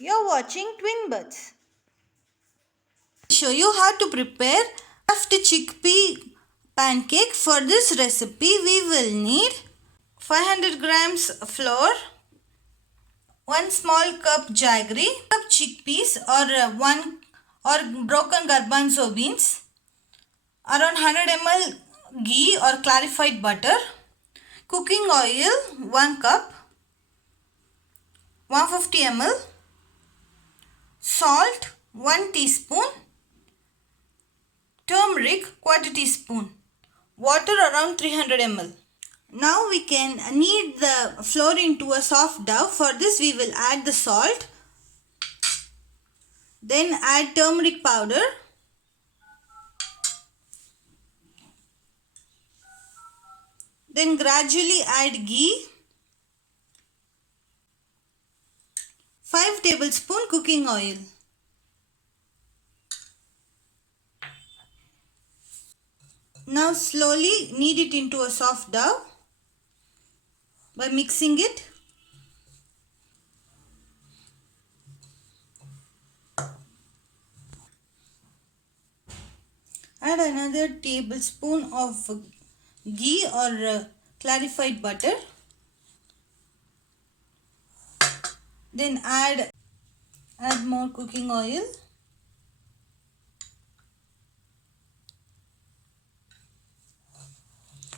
You're watching Twin Birds. Show you how to prepare stuffed chickpea pancake. For this recipe, we will need 500 grams flour, 1 small cup jaggery, cup chickpeas one or broken garbanzo beans, around 100 ml ghee or clarified butter, cooking oil 1 cup, 150 ml, salt 1 teaspoon, turmeric quarter teaspoon, water around 300 ml. Now we can knead the flour into a soft dough. For this we will add the salt, then add turmeric powder, then gradually add ghee, 5 tablespoon cooking oil. Now slowly knead it into a soft dough by mixing it. Add another tablespoon of ghee or clarified butter. Then add more cooking oil.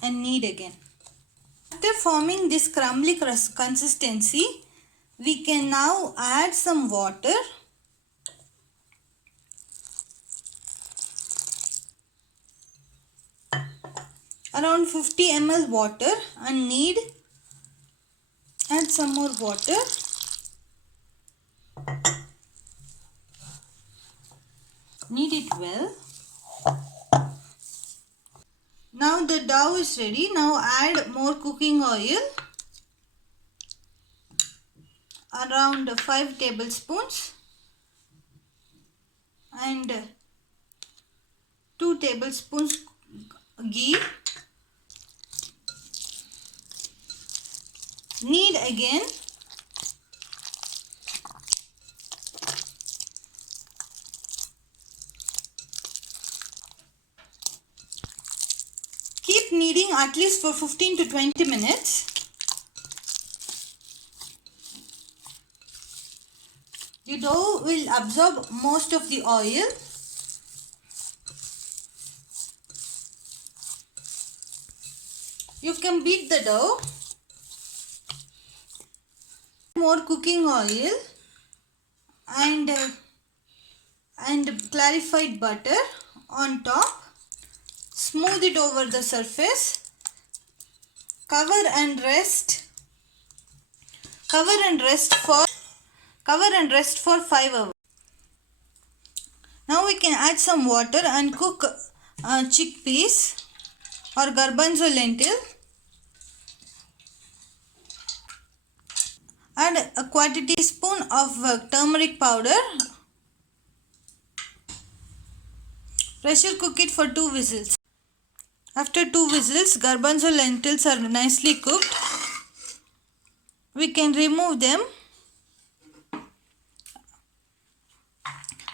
And knead again. After forming this crumbly consistency, we can now add some water. Around 50 ml water and knead. Add some more water. Knead it well. Now the dough is ready. Now add more cooking oil. Around 5 tablespoons. And 2 tablespoons ghee. Knead again. Keep kneading at least for 15 to 20 minutes. The dough will absorb most of the oil. You can beat the dough. More cooking oil and clarified butter on top. Smooth it over the surface. Cover and rest for 5 hours. Now we can add some water and cook chickpeas or garbanzo lentil. Add a quarter teaspoon of turmeric powder. Pressure cook it for 2 whistles. After 2 whistles, garbanzo lentils are nicely cooked. We can remove them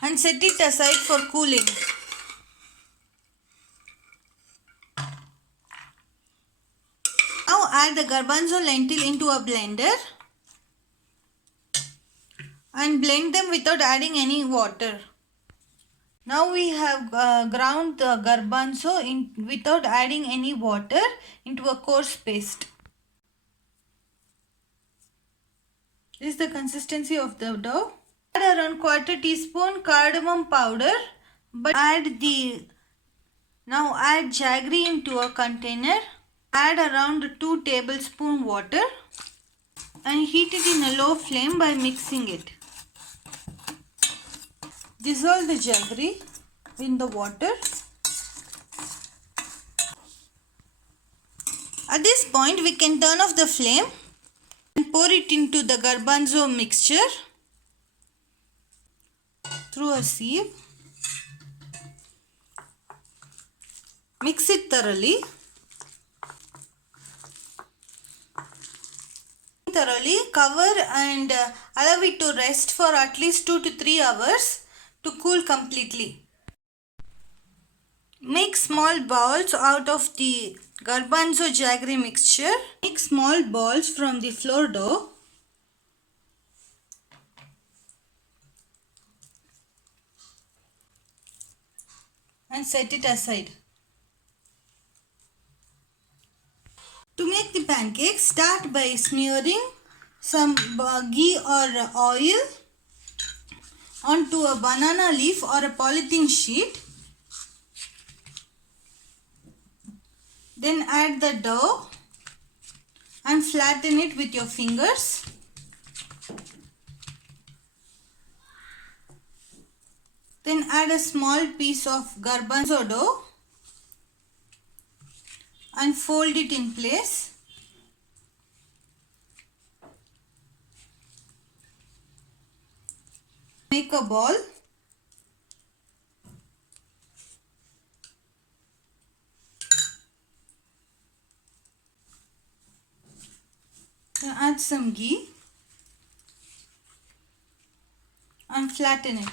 and set it aside for cooling. Now add the garbanzo lentil into a blender and blend them without adding any water. Now we have ground the garbanzo without adding any water into a coarse paste. This is the consistency of the dough. Add around quarter teaspoon cardamom powder, now add jaggery into a container. Add around 2 tablespoon water and heat it in a low flame by mixing it. Dissolve the jaggery in the water. At this point, we can turn off the flame and pour it into the garbanzo mixture through a sieve. Mix it thoroughly. thoroughly, cover and allow it to rest for at least 2 to 3 hours to cool completely. Make small balls out of the garbanzo jaggery mixture. Make small balls from the flour dough. And set it aside. To make the pancake, start by smearing some ghee or oil onto a banana leaf or a polythene sheet. Then add the dough and flatten it with your fingers. Then add a small piece of garbanzo dough and fold it in place. Make a ball. Then add some ghee and flatten it.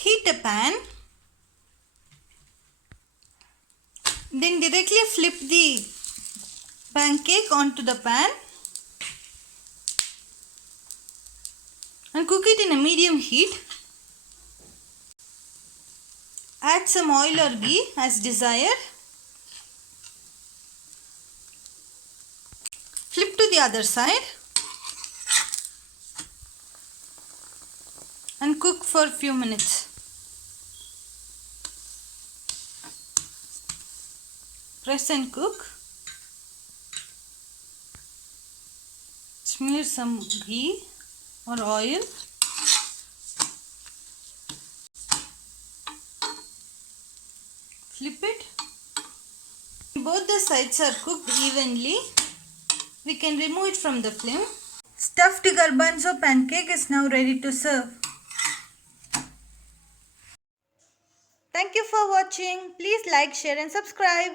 Heat a pan. Then directly flip the pancake onto the pan and cook it in a medium heat. Add some oil or ghee as desired. Flip to the other side and cook for a few minutes. Press and cook. Smear some ghee or oil. Flip it. Both the sides are cooked evenly. We can remove it from the flame. Stuffed garbanzo pancake is now ready to serve. Thank you for watching. Please like, share and subscribe.